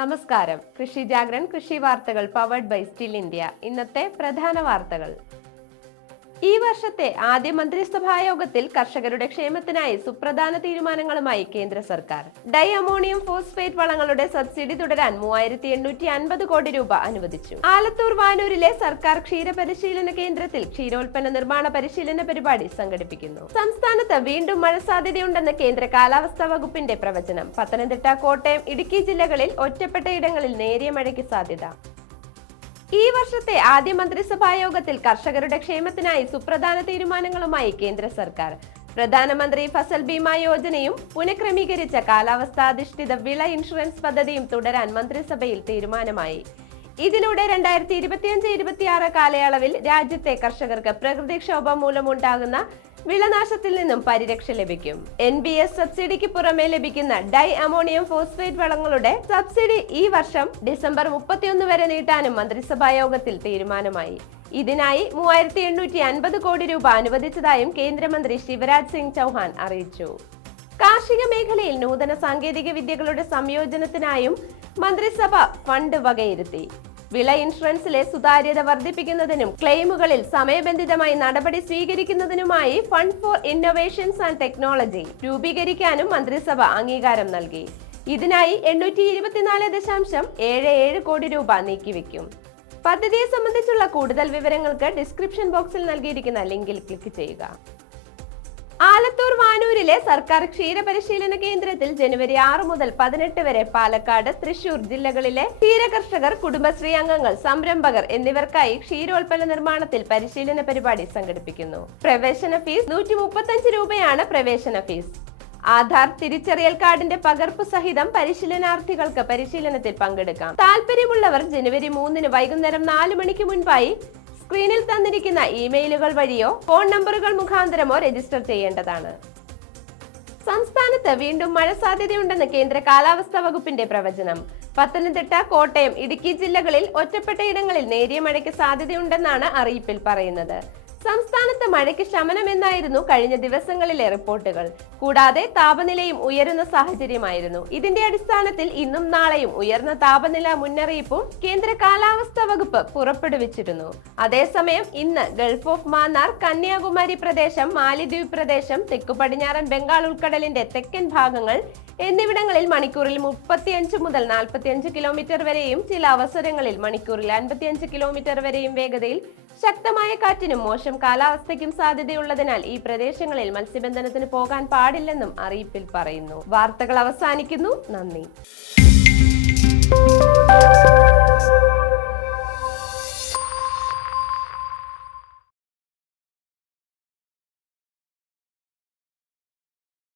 നമസ്കാരം. കൃഷി ജാഗ്രൻ കൃഷി വാർത്തകൾ പവർഡ് ബൈ സ്റ്റിൽ ഇന്ത്യ. ഇന്നത്തെ പ്രധാന വാർത്തകൾ. ഈ വർഷത്തെ ആദ്യ മന്ത്രിസഭാ യോഗത്തിൽ കർഷകരുടെ ക്ഷേമത്തിനായി സുപ്രധാന തീരുമാനങ്ങളുമായി കേന്ദ്ര സർക്കാർ. ഡൈ അമോണിയം ഫോസ്ഫേറ്റ് വളങ്ങളുടെ സബ്സിഡി തുടരാൻ 3850 കോടി രൂപ അനുവദിച്ചു. ആലത്തൂർ വാനൂരിലെ സർക്കാർ ക്ഷീര പരിശീലന കേന്ദ്രത്തിൽ ക്ഷീരോൽപ്പന്ന നിർമ്മാണ പരിശീലന പരിപാടി സംഘടിപ്പിക്കുന്നു. സംസ്ഥാനത്ത് വീണ്ടും മഴ സാധ്യതയുണ്ടെന്ന് കേന്ദ്ര കാലാവസ്ഥാ വകുപ്പിന്റെ പ്രവചനം. പത്തനംതിട്ട, കോട്ടയം, ഇടുക്കി ജില്ലകളിൽ ഒറ്റപ്പെട്ട ഇടങ്ങളിൽ നേരിയ മഴയ്ക്ക് സാധ്യത. ഈ വർഷത്തെ ആദ്യ മന്ത്രിസഭാ യോഗത്തിൽ കർഷകരുടെ ക്ഷേമത്തിനായി സുപ്രധാന തീരുമാനങ്ങളുമായി കേന്ദ്ര സർക്കാർ. പ്രധാനമന്ത്രി ഫസൽ ബീമ യോജനയും പുനഃക്രമീകരിച്ച കാലാവസ്ഥാധിഷ്ഠിത വിള ഇൻഷുറൻസ് പദ്ധതിയും തുടരാൻ മന്ത്രിസഭയിൽ തീരുമാനമായി. ഇതിലൂടെ 2025-26 കാലയളവിൽ രാജ്യത്തെ കർഷകർക്ക് പ്രകൃതിക്ഷോഭം മൂലമുണ്ടാകുന്ന വിളനാശത്തിൽ നിന്നും പരിരക്ഷ ലഭിക്കും. NBS സബ്സിഡിക്ക് പുറമെ ലഭിക്കുന്ന ഡൈ അമോണിയം ഫോസ്ഫേറ്റ് വളങ്ങളുടെ സബ്സിഡി ഈ വർഷം ഡിസംബർ 31 വരെ നീട്ടാനും മന്ത്രിസഭാ യോഗത്തിൽ തീരുമാനമായി. ഇതിനായി 3850 കോടി രൂപ അനുവദിച്ചതായും കേന്ദ്രമന്ത്രി ശിവരാജ് സിംഗ് ചൗഹാൻ അറിയിച്ചു. കാർഷിക മേഖലയിൽ നൂതന സാങ്കേതിക വിദ്യകളുടെ സംയോജനത്തിനായും മന്ത്രിസഭ ഫണ്ട് വകയിരുത്തി. വിള ഇൻഷുറൻസിലെ സുതാര്യത വർദ്ധിപ്പിക്കുന്നതിനും ക്ലെയിമുകളിൽ സമയബന്ധിതമായി നടപടി സ്വീകരിക്കുന്നതിനുമായി fund for innovations and technology രൂപീകരിക്കാനും മന്ത്രിസഭ അംഗീകാരം നൽകി. ഇതിനായി 824.77 കോടി രൂപ നീക്കിവെക്കും. പദ്ധതിയെ സംബന്ധിച്ചുള്ള കൂടുതൽ വിവരങ്ങൾക്ക് ഡിസ്ക്രിപ്ഷൻ ബോക്സിൽ നൽകിയിരിക്കുന്ന ലിങ്കിൽ ക്ലിക്ക് ചെയ്യുക. ആലത്തൂർ വാനൂരിലെ സർക്കാർ ക്ഷീര പരിശീലന കേന്ദ്രത്തിൽ ജനുവരി 6 മുതൽ 18 വരെ പാലക്കാട്, തൃശൂർ ജില്ലകളിലെ ക്ഷീരകർഷകർ, കുടുംബശ്രീ അംഗങ്ങൾ, സംരംഭകർ എന്നിവർക്കായി ക്ഷീരോൽപ്പന്ന നിർമ്മാണത്തിൽ പരിശീലന പരിപാടി സംഘടിപ്പിക്കുന്നു. പ്രവേശന ഫീസ് 135 രൂപയാണ്. പ്രവേശന ഫീസ് ആധാർ തിരിച്ചറിയൽ കാർഡിന്റെ പകർപ്പ് സഹിതം പരിശീലനാർത്ഥികൾക്ക് പരിശീലനത്തിൽ പങ്കെടുക്കാം. താല്പര്യമുള്ളവർ ജനുവരി 3 വൈകുന്നേരം 4 മണിക്ക് മുൻപായി സ്ക്രീനിൽ തന്നിരിക്കുന്ന ഇമെയിലുകൾ വഴിയോ ഫോൺ നമ്പറുകൾ മുഖാന്തരമോ രജിസ്റ്റർ ചെയ്യേണ്ടതാണ്. സംസ്ഥാനത്ത് വീണ്ടും മഴ സാധ്യതയുണ്ടെന്ന് കേന്ദ്ര കാലാവസ്ഥാ വകുപ്പിന്റെ പ്രവചനം. പത്തനംതിട്ട, കോട്ടയം, ഇടുക്കി ജില്ലകളിൽ ഒറ്റപ്പെട്ട ഇടങ്ങളിൽ നേരിയ മഴയ്ക്ക് സാധ്യതയുണ്ടെന്നാണ് അറിയിപ്പിൽ പറയുന്നത്. സംസ്ഥാനത്ത് മഴയ്ക്ക് ശമനമെന്നായിരുന്നു കഴിഞ്ഞ ദിവസങ്ങളിലെ റിപ്പോർട്ടുകൾ. കൂടാതെ താപനിലയും ഉയരുന്ന സാഹചര്യമായിരുന്നു. ഇതിന്റെ അടിസ്ഥാനത്തിൽ ഇന്നും നാളെയും ഉയർന്ന താപനില മുന്നറിയിപ്പും കേന്ദ്ര കാലാവസ്ഥാ വകുപ്പ് പുറപ്പെടുവിച്ചിരുന്നു. അതേസമയം ഇന്ന് ഗൾഫ് ഓഫ് മാന്നാർ, കന്യാകുമാരി പ്രദേശം, മാലിദ്വീപ് പ്രദേശം, തെക്കു പടിഞ്ഞാറൻ ബംഗാൾ ഉൾക്കടലിന്റെ തെക്കൻ ഭാഗങ്ങൾ എന്നിവിടങ്ങളിൽ മണിക്കൂറിൽ 35 മുതൽ 45 കിലോമീറ്റർ വരെയും ചില അവസരങ്ങളിൽ മണിക്കൂറിൽ 55 കിലോമീറ്റർ വരെയും വേഗതയിൽ ശക്തമായ കാറ്റിനും മോശം കാലാവസ്ഥയ്ക്കും സാധ്യതയുള്ളതിനാൽ ഈ പ്രദേശങ്ങളിൽ മത്സ്യബന്ധനത്തിന് പോകാൻ പാടില്ലെന്നും അറിയിപ്പിൽ പറയുന്നു. വാർത്തകൾ അവസാനിക്കുന്നു. നന്ദി.